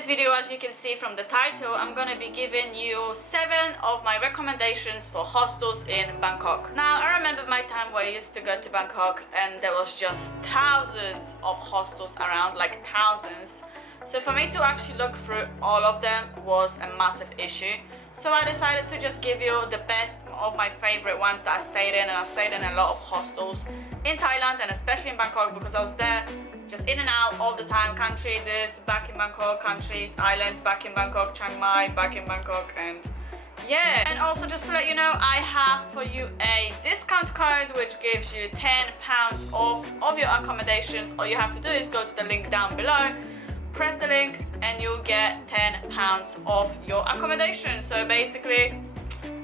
this video, as you can see from the title, I'm gonna be giving you 7 of my recommendations for hostels in Bangkok. Now, I remember my time where I used to go to Bangkok and there was just thousands of hostels around, like thousands. So for me to actually look through all of them was a massive issue. So I decided to just give you the best of my favorite ones that I stayed in, and I stayed in a lot of hostels in Thailand and especially in Bangkok because I was there just in and out all the time. Country this, back in Bangkok, countries, islands, back in Bangkok, Chiang Mai, back in Bangkok, and yeah. And also just to let you know, I have for you a discount code which gives you £10 off of your accommodations. All you have to do is go to the link down below, press the link, and you'll get £10 off your accommodation. So basically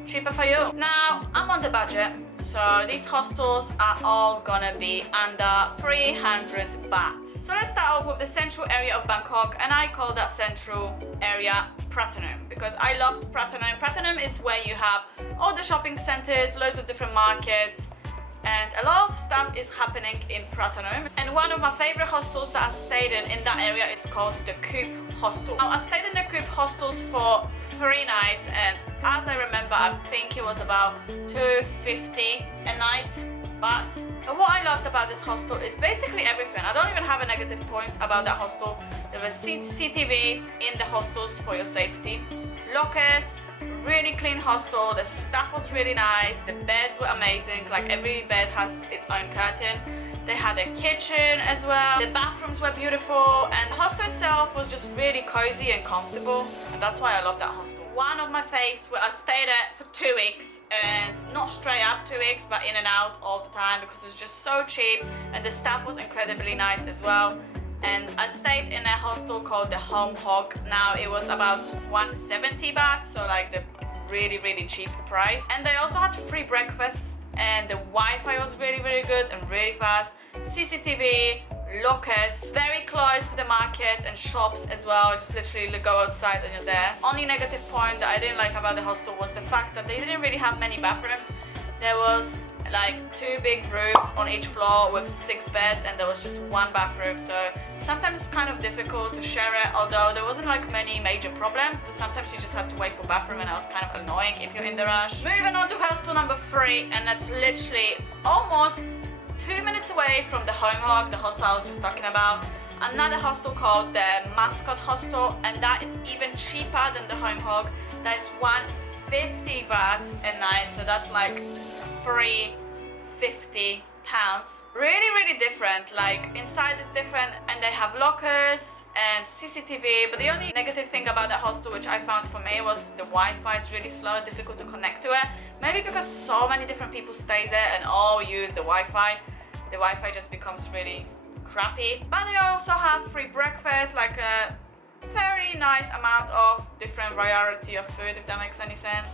cheaper for you. Now I'm on the budget, so these hostels are all gonna be under 300 baht. So let's start off with the central area of Bangkok, and I call that central area Pratunam because I loved Pratunam. Pratunam is where you have all the shopping centers, loads of different markets, and a lot of stuff is happening in Pratunam. And one of my favorite hostels that I stayed in that area is called the Coop Hostel. Now, I stayed in the Coop Hostels for 3 nights, and as I remember, I think it was about 250 a night. But what I loved about this hostel is basically everything. I don't even have a negative point about that hostel. There were CCTVs in the hostels for your safety, lockers, really clean hostel, the staff was really nice, the beds were amazing, like every bed has its own curtain. They had a kitchen as well, the bathrooms were beautiful, and the hostel itself was just really cozy and comfortable, and that's why I love that hostel. One of my faves where I stayed at for 2 weeks, and not straight up 2 weeks, but in and out all the time because it was just so cheap, and the staff was incredibly nice as well. And I stayed in a hostel called the Home Hog. Now it was about 170 baht, so like the really cheap price. And they also had free breakfast, and the Wi-Fi was really good and really fast. CCTV, lockers, very close to the markets and shops as well. Just literally go outside and you're there. Only negative point that I didn't like about the hostel was the fact that they didn't really have many bathrooms. There was like 2 big rooms on each floor with 6 beds, and there was just 1 bathroom, so sometimes it's kind of difficult to share it, although there wasn't like many major problems, but sometimes you just had to wait for bathroom, and that was kind of annoying if you're in the rush. Moving on to hostel number 3, and that's literally almost 2 minutes away from the Home Hog, the hostel I was just talking about. Another hostel called the Mascot Hostel, and that is even cheaper than the Home Hog. That's 150 baht a night, so that's like 350 pounds. Really different. Like inside is different, and they have lockers and CCTV, but the only negative thing about the hostel which I found for me was the Wi-Fi is really slow, difficult to connect to it. Maybe because so many different people stay there and all use the Wi-Fi, the Wi-Fi just becomes really crappy. But they also have free breakfast, like a very nice amount of different variety of food, if that makes any sense.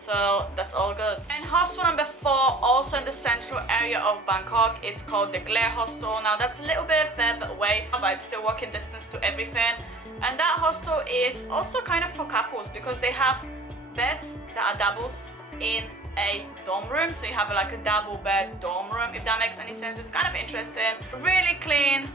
So that's all good. And hostel number 4, also in the central area of Bangkok, it's called the Glur Hostel. Now that's a little bit further away, but it's still walking distance to everything. And that hostel is also kind of for couples because they have beds that are doubles in a dorm room. So you have like a double bed dorm room, if that makes any sense. It's kind of interesting. Really clean,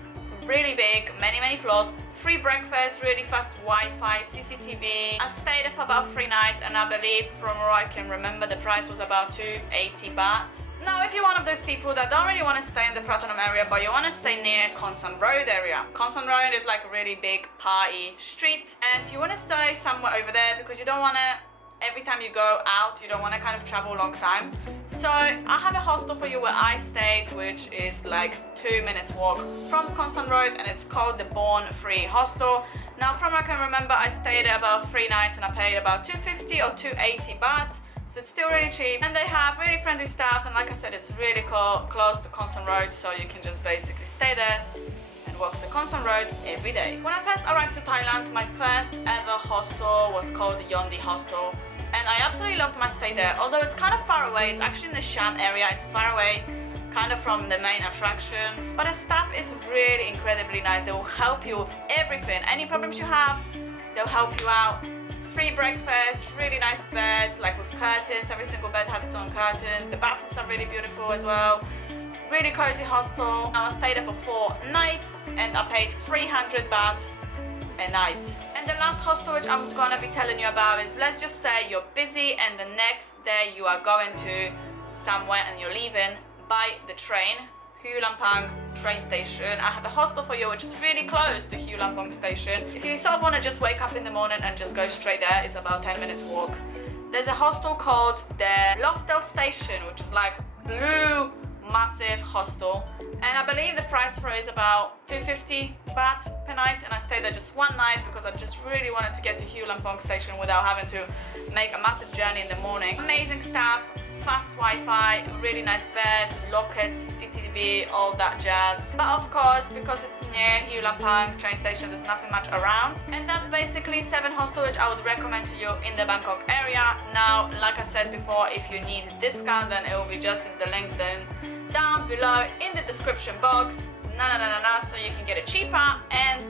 really big, many floors, free breakfast, really fast Wi-Fi, CCTV. I stayed there for about 3 nights, and I believe from what I can remember the price was about 280 baht. Now if you're one of those people that don't really want to stay in the Pratunam area but you want to stay near Khon San Road area. Khon San Road is like a really big party street, and you want to stay somewhere over there because you don't want to, every time you go out, you don't want to kind of travel a long time. So I have a hostel for you where I stayed, which is like 2 minutes walk from Khon San Road, and it's called the Born Free Hostel. Now from what I can remember, I stayed there about 3 nights and I paid about 250 or 280 baht. So it's still really cheap, and they have really friendly staff, and like I said, it's really close to Khon San Road, so you can just basically stay there and walk the Khon San Road every day. When I first arrived to Thailand, my first ever hostel was called the Yindee Hostel, and I absolutely loved my stay there. Although it's kind of far away, it's actually in the Sham area, it's far away kind of from the main attractions, but the staff is really incredibly nice. They will help you with everything, any problems you have, they'll help you out. Free breakfast, really nice beds, like with curtains, every single bed has its own curtains. The bathrooms are really beautiful as well. Really cozy hostel. I stayed there for 4 nights and I paid 300 baht a night. And And the last hostel which I'm gonna be telling you about is, let's just say you're busy and the next day you are going to somewhere and you're leaving by the train, Hue Lampang train station. I have a hostel for you which is really close to Hue Lampang station. If you sort of want to just wake up in the morning and just go straight there, it's about 10 minutes walk. There's a hostel called the Loftel station, which is like blue massive hostel, and I believe the price for it is about 250 baht per night, and I stayed there just one night because I just really wanted to get to Hue Lampang station without having to make a massive journey in the morning. Amazing staff, fast Wi-Fi, really nice bed, lockers, CCTV, all that jazz. But of course, because it's near Hue Lampang train station, there's nothing much around. And that's basically 7 hostels which I would recommend to you in the Bangkok area. Now, like I said before, if you need a discount, then it will be just in the link down below in the description box. So you can get it cheaper and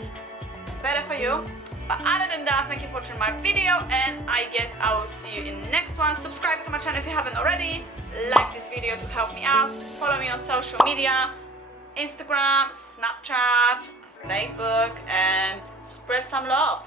better for you. But other than that, thank you for watching my video, and I guess I will see you in the next one. Subscribe to my channel if you haven't already. Like this video to help me out. Follow me on social media, Instagram, Snapchat, Facebook, and spread some love.